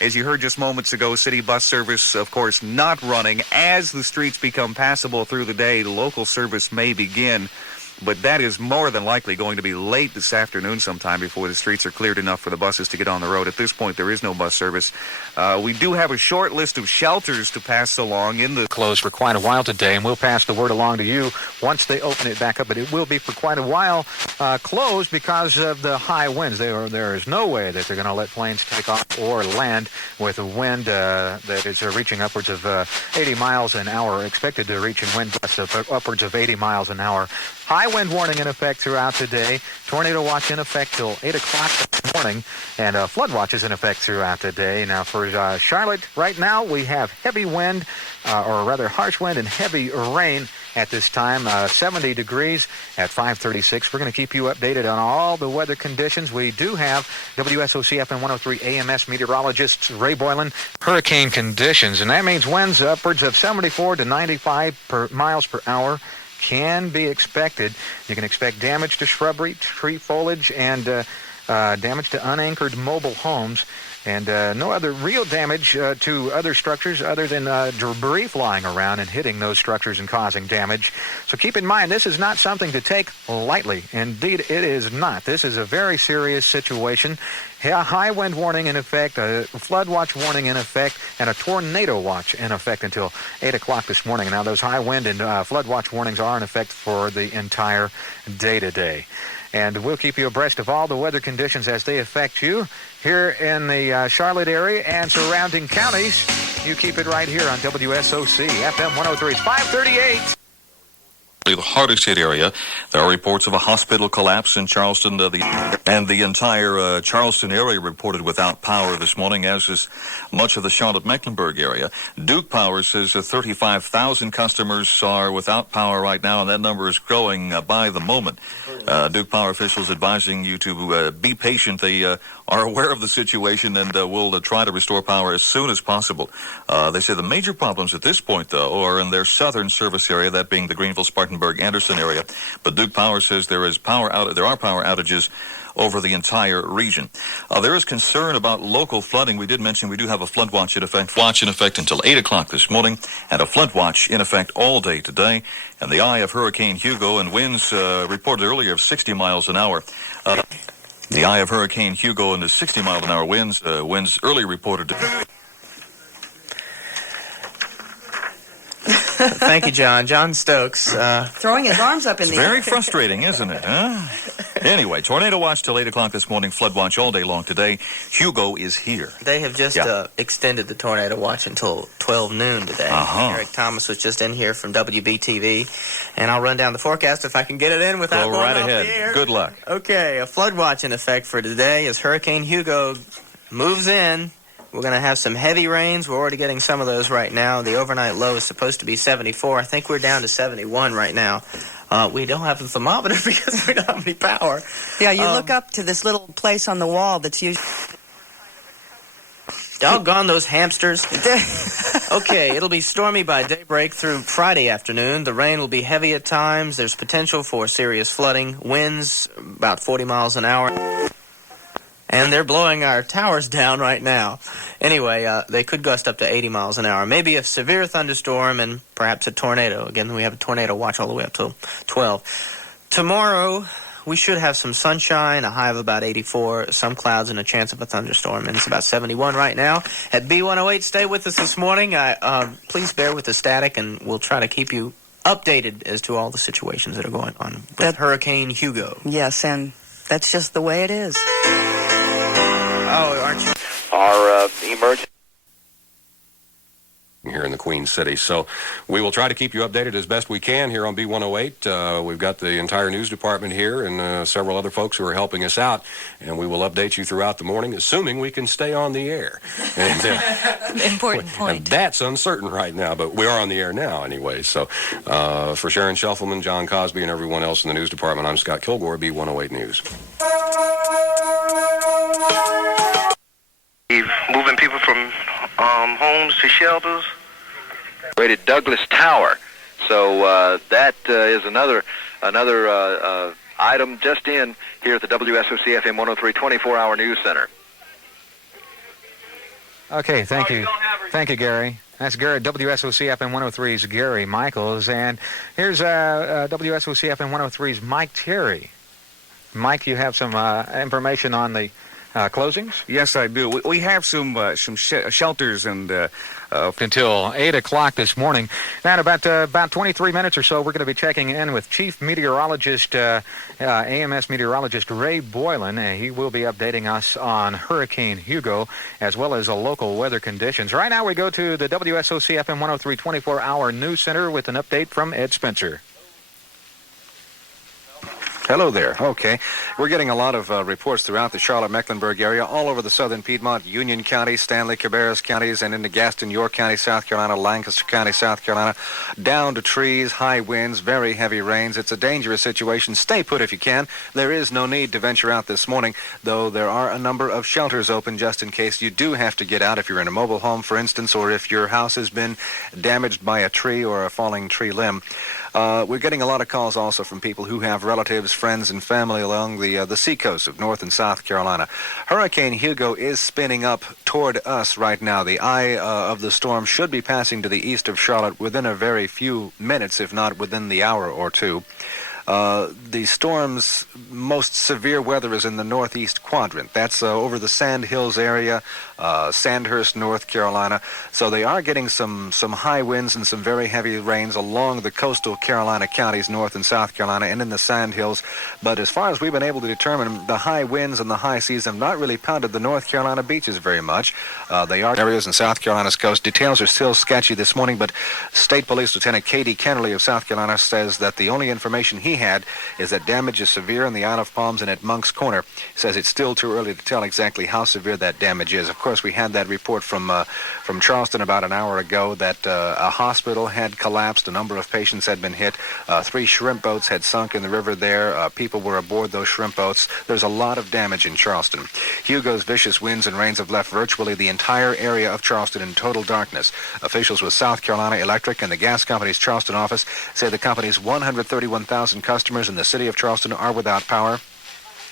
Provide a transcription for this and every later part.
As you heard just moments ago, city bus service, of course, not running. As the streets become passable through the day, local service may begin. But that is more than likely going to be late this afternoon sometime before the streets are cleared enough for the buses to get on the road. At this point, there is no bus service. We do have a short list of shelters to pass along in the... Closed for quite a while today, and we'll pass the word along to you once they open it back up. But it will be for quite a while closed because of the high winds. There is no way that they're going to let planes take off or land with a wind that is reaching upwards of 80 miles an hour, expected to reach in wind gusts of upwards of 80 miles an hour. High wind warning in effect throughout the day. Tornado watch in effect till 8 o'clock this morning. And flood watch is in effect throughout the day. Now for Charlotte, right now we have heavy wind, or rather harsh wind and heavy rain at this time. 70 degrees at 5:36. We're going to keep you updated on all the weather conditions. We do have WSOC FM 103 AMS meteorologist Ray Boylan. Hurricane conditions, and that means winds upwards of 74 to 95 miles per hour. Can be expected. You can expect damage to shrubbery, tree foliage, and damage to unanchored mobile homes. And no other real damage to other structures other than debris flying around and hitting those structures and causing damage. So keep in mind, this is not something to take lightly. Indeed, it is not. This is a very serious situation. A high wind warning in effect, a flood watch warning in effect, and a tornado watch in effect until 8 o'clock this morning. Now, those high wind and flood watch warnings are in effect for the entire day today. And we'll keep you abreast of all the weather conditions as they affect you here in the Charlotte area and surrounding counties. You keep it right here on WSOC FM 103. It's 538. The hardest hit area. There are reports of a hospital collapse in Charleston, and the entire Charleston area reported without power this morning, as is much of the Charlotte-Mecklenburg area. Duke Power says 35,000 customers are without power right now, and that number is growing by the moment. Duke Power officials advising you to be patient. They are aware of the situation and will try to restore power as soon as possible. They say the major problems at this point, though, are in their southern service area, that being the Greenville, Spartanburg, Anderson area. But Duke Power says there are power outages over the entire region. There is concern about local flooding. We did mention we do have a flood watch in effect until 8 o'clock this morning, and a flood watch in effect all day today. And the eye of Hurricane Hugo, and winds reported earlier of 60 miles an hour. The eye of Hurricane Hugo and the 60-mile-an-hour winds early reported. Thank you, John. John Stokes. Throwing his arms up in the air. It's very frustrating, isn't it? Huh? Anyway, tornado watch till 8 o'clock this morning, flood watch all day long today. Hugo is here. They have just extended the tornado watch until 12 noon today. Eric Thomas was just in here from WBTV, and I'll run down the forecast if I can get it in without going right off ahead. The air. Good luck. Okay, a flood watch in effect for today as Hurricane Hugo moves in. We're going to have some heavy rains. We're already getting some of those right now. The overnight low is supposed to be 74. I think we're down to 71 right now. We don't have the thermometer because we don't have any power. Yeah, you look up to this little place on the wall that's usually... Doggone those hamsters. Okay, it'll be stormy by daybreak through Friday afternoon. The rain will be heavy at times. There's potential for serious flooding. Winds about 40 miles an hour. And they're blowing our towers down right now. Anyway, they could gust up to 80 miles an hour. Maybe a severe thunderstorm and perhaps a tornado. Again, we have a tornado watch all the way up till 12. Tomorrow, we should have some sunshine, a high of about 84, some clouds, and a chance of a thunderstorm. And it's about 71 right now. At B108, stay with us this morning. Please bear with the static, and we'll try to keep you updated as to all the situations that are going on with Hurricane Hugo. Yes, and that's just the way it is. Oh, aren't you? Our emergency here in the Queen City. So we will try to keep you updated as best we can here on B108. We've got the entire news department here and several other folks who are helping us out, and we will update you throughout the morning, assuming we can stay on the air. And, important point. And that's uncertain right now, but we are on the air now anyway. So for Sharon Shelfelman, John Cosby, and everyone else in the news department, I'm Scott Kilgore, B108 News. moving people from homes to shelters. Rated Douglas Tower. So that is another item just in here at the WSOC FM 103 24-hour news center. Okay, thank you. Thank you, Gary. That's Gary, WSOC FM 103's Gary Michaels. And here's WSOC FM 103's Mike Terry. Mike, you have some information on the closings? Yes, I do. We have some shelters and until 8 o'clock this morning. And about 23 minutes or so, we're going to be checking in with Chief Meteorologist, AMS Meteorologist Ray Boylan. He will be updating us on Hurricane Hugo as well as local weather conditions. Right now we go to the WSOC FM 103 24-hour news center with an update from Ed Spencer. Hello there. Okay. We're getting a lot of reports throughout the Charlotte-Mecklenburg area, all over the southern Piedmont, Union County, Stanley, Cabarrus counties, and into Gaston, York County, South Carolina, Lancaster County, South Carolina, down to trees, high winds, very heavy rains. It's a dangerous situation. Stay put if you can. There is no need to venture out this morning, though there are a number of shelters open just in case you do have to get out if you're in a mobile home, for instance, or if your house has been damaged by a tree or a falling tree limb. We're getting a lot of calls also from people who have relatives, friends, and family along the seacoast of North and South Carolina. Hurricane Hugo is spinning up toward us right now. The eye of the storm should be passing to the east of Charlotte within a very few minutes, if not within the hour or two. The storm's most severe weather is in the northeast quadrant. That's over the Sand Hills area, Sandhurst, North Carolina. So they are getting some high winds and some very heavy rains along the coastal Carolina counties, North and South Carolina, and in the Sand Hills. But as far as we've been able to determine, the high winds and the high seas have not really pounded the North Carolina beaches very much. They are areas in South Carolina's coast. Details are still sketchy this morning, but State Police Lieutenant Katie Kennerly of South Carolina says that the only information he had is that damage is severe in the Isle of Palms and at Monk's Corner. He says it's still too early to tell exactly how severe that damage is. Of course, we had that report from Charleston about an hour ago that a hospital had collapsed. A number of patients had been hit. 3 shrimp boats had sunk in the river there. People were aboard those shrimp boats. There's a lot of damage in Charleston. Hugo's vicious winds and rains have left virtually the entire area of Charleston in total darkness. Officials with South Carolina Electric and the gas company's Charleston office say the company's 131,000 customers in the city of Charleston are without power.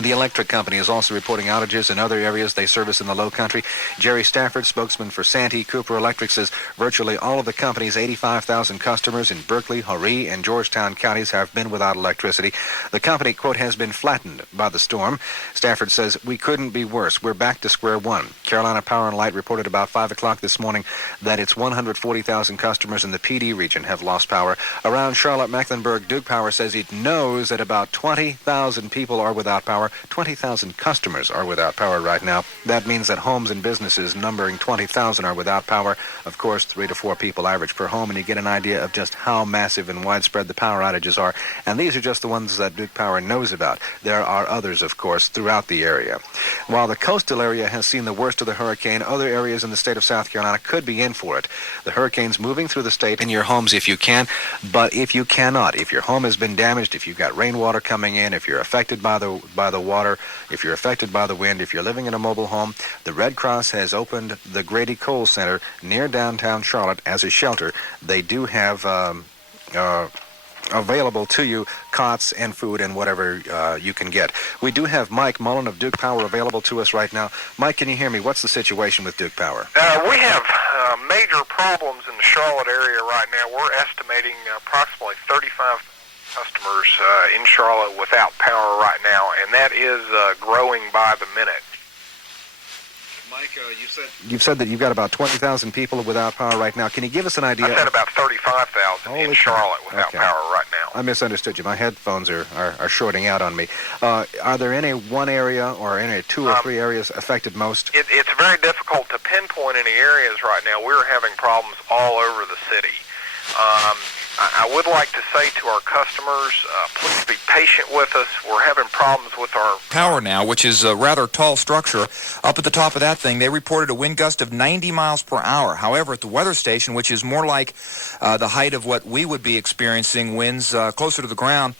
The electric company is also reporting outages in other areas they service in the Low Country. Jerry Stafford, spokesman for Santee Cooper Electric, says virtually all of the company's 85,000 customers in Berkeley, Horry, and Georgetown counties have been without electricity. The company, quote, has been flattened by the storm. Stafford says, "We couldn't be worse. We're back to square one." Carolina Power and Light reported about 5 o'clock this morning that its 140,000 customers in the PD region have lost power. Around Charlotte-Mecklenburg, Duke Power says it knows that about 20,000 people are without power. 20,000 customers are without power right now. That means that homes and businesses numbering 20,000 are without power. Of course, 3 to 4 people average per home, and you get an idea of just how massive and widespread the power outages are. And these are just the ones that Duke Power knows about. There are others, of course, throughout the area. While the coastal area has seen the worst of the hurricane, other areas in the state of South Carolina could be in for it. The hurricane's moving through the state in your homes if you can, but if you cannot, if your home has been damaged, if you've got rainwater coming in, if you're affected by the water, if you're affected by the wind, if you're living in a mobile home, the Red Cross has opened the Grady Cole Center near downtown Charlotte as a shelter. They do have available to you cots and food and whatever you can get. We do have Mike Mullen of Duke Power available to us right now. Mike, can you hear me? What's the situation with Duke Power? We have major problems in the Charlotte area right now. We're estimating approximately 35 customers in Charlotte without power right now, and that is growing by the minute. Mike, you've said that you've got about 20,000 people without power right now. Can you give us an idea? I said about 35,000 in Charlotte without power right now. I misunderstood you. My headphones are shorting out on me. Are there any one area or any 2 or 3 areas affected most? It's very difficult to pinpoint any areas right now. We're having problems all over the city. I would like to say to our customers, please be patient with us. We're having problems with our power now, which is a rather tall structure. Up at the top of that thing, they reported a wind gust of 90 miles per hour. However, at the weather station, which is more like the height of what we would be experiencing, winds closer to the ground,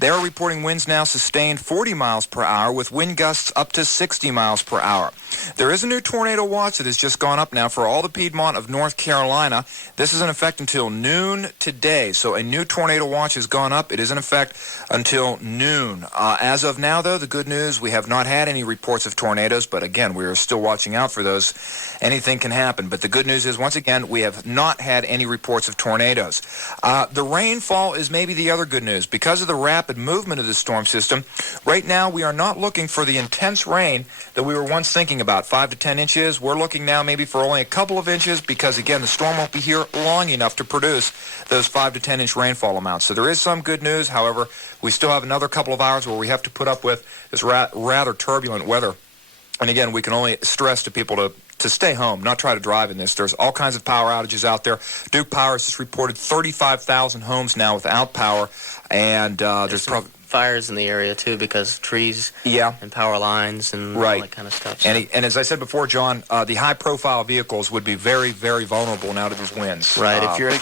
They're reporting winds now sustained 40 miles per hour with wind gusts up to 60 miles per hour. There is a new tornado watch that has just gone up now for all the Piedmont of North Carolina. This is in effect until noon today. So a new tornado watch has gone up. It is in effect until noon. As of now, though, the good news, we have not had any reports of tornadoes, but again, we are still watching out for those. Anything can happen. But the good news is, once again, we have not had any reports of tornadoes. The rainfall is maybe the other good news. Because of the rapid movement of the storm system, right now we are not looking for the intense rain that we were once thinking about, 5 to 10 inches. We're looking now maybe for only a couple of inches because, again, the storm won't be here long enough to produce those 5 to 10 inch rainfall amounts. So there is some good news. However, we still have another couple of hours where we have to put up with this rather turbulent weather. And again, we can only stress to people to stay home, not try to drive in this. There's all kinds of power outages out there. Duke Power has just reported 35,000 homes now without power, and there's probably fires in the area too because of trees and power lines and all that kind of stuff. So. And as I said before, John, the high-profile vehicles would be very, very vulnerable now to these winds. Right. If you're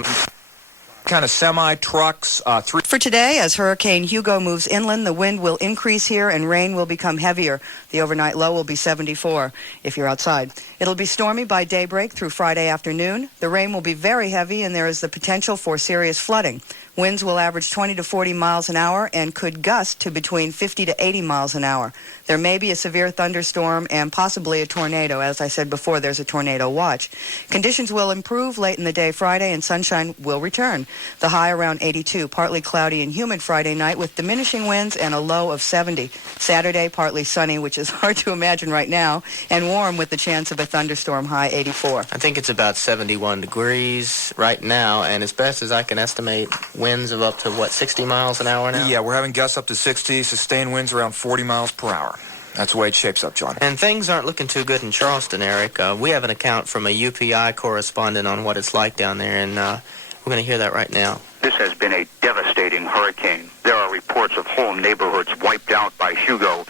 kind of semi-trucks. For today, as Hurricane Hugo moves inland, the wind will increase here and rain will become heavier. The overnight low will be 74 if you're outside. It'll be stormy by daybreak through Friday afternoon. The rain will be very heavy and there is the potential for serious flooding. Winds will average 20 to 40 miles an hour and could gust to between 50 to 80 miles an hour. There may be a severe thunderstorm and possibly a tornado. As I said before, there's a tornado watch. Conditions will improve late in the day Friday and sunshine will return. The high around 82, partly cloudy and humid Friday night with diminishing winds and a low of 70. Saturday, partly sunny, which is hard to imagine right now, and warm with the chance of a thunderstorm, high 84. I think it's about 71 degrees right now, and as best as I can estimate, winds of up to, 60 miles an hour now? Yeah, we're having gusts up to 60, sustained winds around 40 miles per hour. That's the way it shapes up, John. And things aren't looking too good in Charleston, Eric. We have an account from a UPI correspondent on what it's like down there, and we're going to hear that right now. This has been a devastating hurricane. There are reports of whole neighborhoods wiped out by Hugo.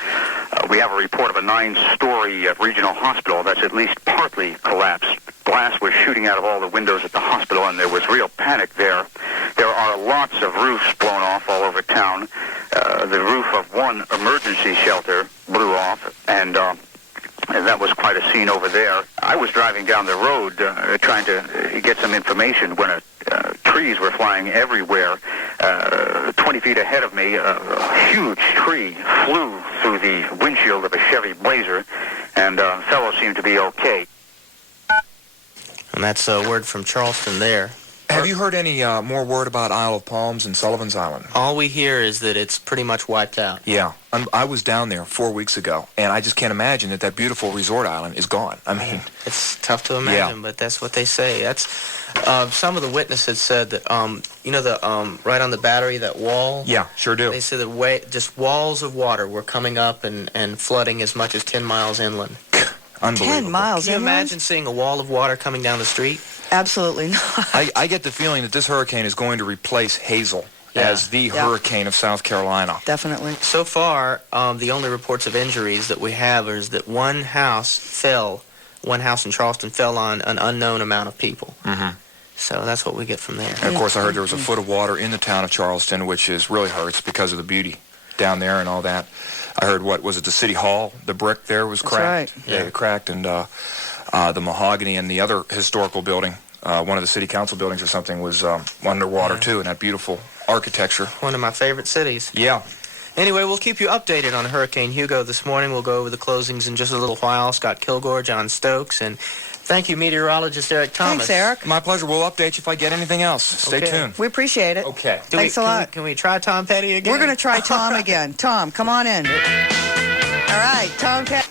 We have a report of a 9-story regional hospital that's at least partly collapsed. Glass was shooting out of all the windows at the hospital, and there was real panic there. There are lots of roofs blown off all over town. The roof of one emergency shelter blew off, and that was quite a scene over there. I was driving down the road trying to get some information when trees were flying everywhere. 20 feet ahead of me, a huge tree flew through the windshield of a Chevy Blazer, and a fellow seemed to be okay. And that's a word from Charleston there. Have you heard any more word about Isle of Palms and Sullivan's Island? All we hear is that it's pretty much wiped out. Yeah. I was down there 4 weeks ago, and I just can't imagine that beautiful resort island is gone. I mean, it's tough to imagine, but that's what they say. That's some of the witnesses said that, right on the battery, that wall? Yeah, sure do. They said that just walls of water were coming up and flooding as much as 10 miles inland. Unbelievable. 10 miles Can you inland? imagine seeing a wall of water coming down the street? Absolutely not. I get the feeling that this hurricane is going to replace Hazel as the hurricane of South Carolina. Definitely. So far, the only reports of injuries that we have is that one house in Charleston fell on an unknown amount of people. Mm-hmm. So that's what we get from there. And of course, I heard there was a foot of water in the town of Charleston, which really hurts because of the beauty down there and all that. I heard, the City Hall? The brick there was cracked. That's right. Yeah, it cracked, and the mahogany and the other historical building, one of the city council buildings or something, was underwater too, and that beautiful architecture. One of my favorite cities. Yeah. Anyway, we'll keep you updated on Hurricane Hugo this morning. We'll go over the closings in just a little while. Scott Kilgore, John Stokes, and thank you, meteorologist Eric Thomas. Thanks, Eric. My pleasure. We'll update you if I get anything else. Stay tuned. We appreciate it. Okay. Thanks a lot. Can we try Tom Petty again? We're going to try Tom again. Tom, come on in. All right, Tom Petty.